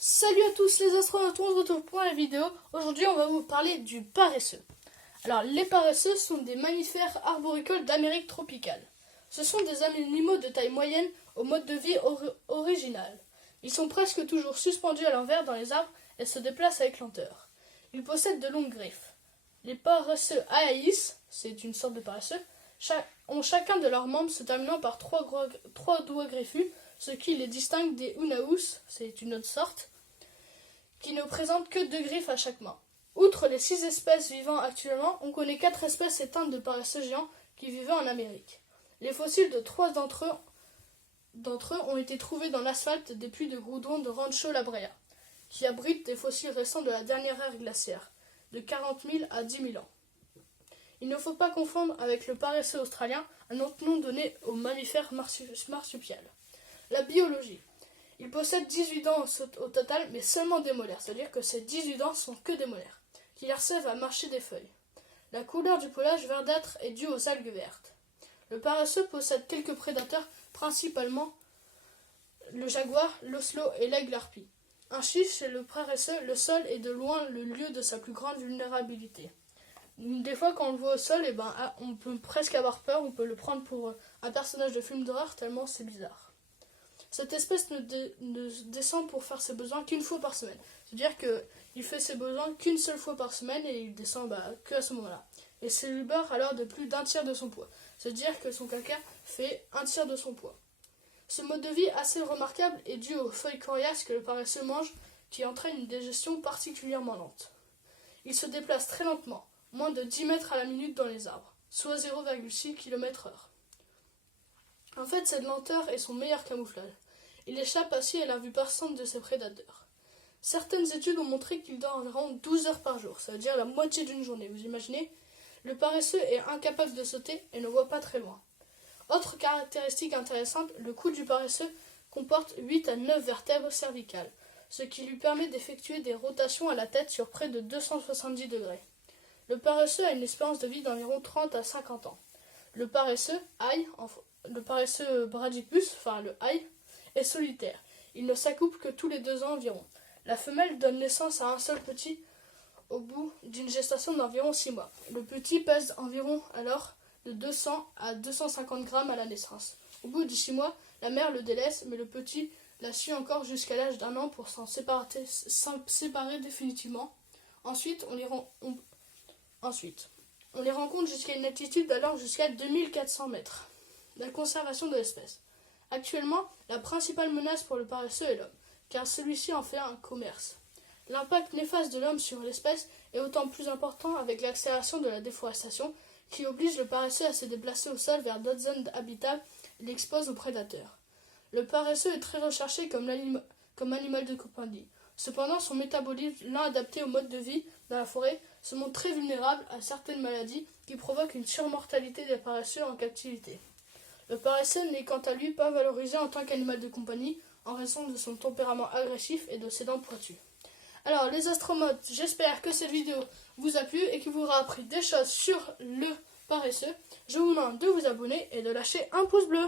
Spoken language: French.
Salut à tous les astronautes, on se retrouve pour la vidéo. Aujourd'hui on va vous parler du paresseux. Alors les paresseux sont des mammifères arboricoles d'Amérique tropicale. Ce sont des animaux de taille moyenne au mode de vie original. Ils sont presque toujours suspendus à l'envers dans les arbres et se déplacent avec lenteur. Ils possèdent de longues griffes. Les paresseux Aeis, c'est une sorte de paresseux, ont chacun de leurs membres se terminant par trois doigts griffus, ce qui les distingue des Unaus, c'est une autre sorte, qui ne présentent que 2 griffes à chaque main. Outre les 6 espèces vivant actuellement, on connaît 4 espèces éteintes de paresseux géants qui vivaient en Amérique. Les fossiles de 3 d'entre eux ont été trouvés dans l'asphalte des puits de goudron de Rancho La Brea, qui abritent des fossiles récents de la dernière ère glaciaire, de 40 000 à 10 000 ans. Il ne faut pas confondre avec le paresseux australien, un autre nom donné au mammifère marsupial. La biologie. Il possède 18 dents au total, mais seulement des molaires, c'est-à-dire que ces 18 dents sont que des molaires, qui leur servent à mâcher des feuilles. La couleur du pelage verdâtre est due aux algues vertes. Le paresseux possède quelques prédateurs, principalement le jaguar, l'oslo et l'aigle harpie. Ainsi, chez le paresseux, le sol est de loin le lieu de sa plus grande vulnérabilité. Des fois, quand on le voit au sol, on peut presque avoir peur, on peut le prendre pour un personnage de film d'horreur tellement c'est bizarre. Cette espèce ne descend pour faire ses besoins qu'une fois par semaine. C'est-à-dire qu'il fait ses besoins qu'une seule fois par semaine et il descend que à ce moment-là. Et c'est libère alors de plus d'un tiers de son poids. C'est-à-dire que son caca fait un tiers de son poids. Ce mode de vie assez remarquable est dû aux feuilles coriaces que le paresseux mange qui entraîne une digestion particulièrement lente. Il se déplace très lentement, moins de 10 mètres à la minute dans les arbres, soit 0,6 km/h. En fait, cette lenteur est son meilleur camouflage. Il échappe ainsi à la vue perçante de ses prédateurs. Certaines études ont montré qu'il dort environ 12 heures par jour, ça veut dire la moitié d'une journée, vous imaginez? Le paresseux est incapable de sauter et ne voit pas très loin. Autre caractéristique intéressante, le cou du paresseux comporte 8 à 9 vertèbres cervicales, ce qui lui permet d'effectuer des rotations à la tête sur près de 270 degrés. Le paresseux a une espérance de vie d'environ 30 à 50 ans. Le paresseux Bradypus, le ail, est solitaire. Il ne s'accouple que tous les 2 ans environ. La femelle donne naissance à un seul petit au bout d'une gestation d'environ 6 mois. Le petit pèse environ alors de 200 à 250 grammes à la naissance. Au bout de 6 mois, la mère le délaisse, mais le petit la suit encore jusqu'à l'âge d'1 an pour s'en séparer définitivement. Ensuite, on les rencontre jusqu'à une altitude allant jusqu'à 2400 mètres. La conservation de l'espèce. Actuellement, la principale menace pour le paresseux est l'homme, car celui-ci en fait un commerce. L'impact néfaste de l'homme sur l'espèce est autant plus important avec l'accélération de la déforestation, qui oblige le paresseux à se déplacer au sol vers d'autres zones habitables et l'expose aux prédateurs. Le paresseux est très recherché comme animal de compagnie. Cependant, son métabolisme, l'un adapté au mode de vie dans la forêt, se montre très vulnérable à certaines maladies qui provoquent une surmortalité des paresseux en captivité. Le paresseux n'est quant à lui pas valorisé en tant qu'animal de compagnie en raison de son tempérament agressif et de ses dents pointues. Alors les astronautes, j'espère que cette vidéo vous a plu et qu'il vous aura appris des choses sur le paresseux. Je vous demande de vous abonner et de lâcher un pouce bleu.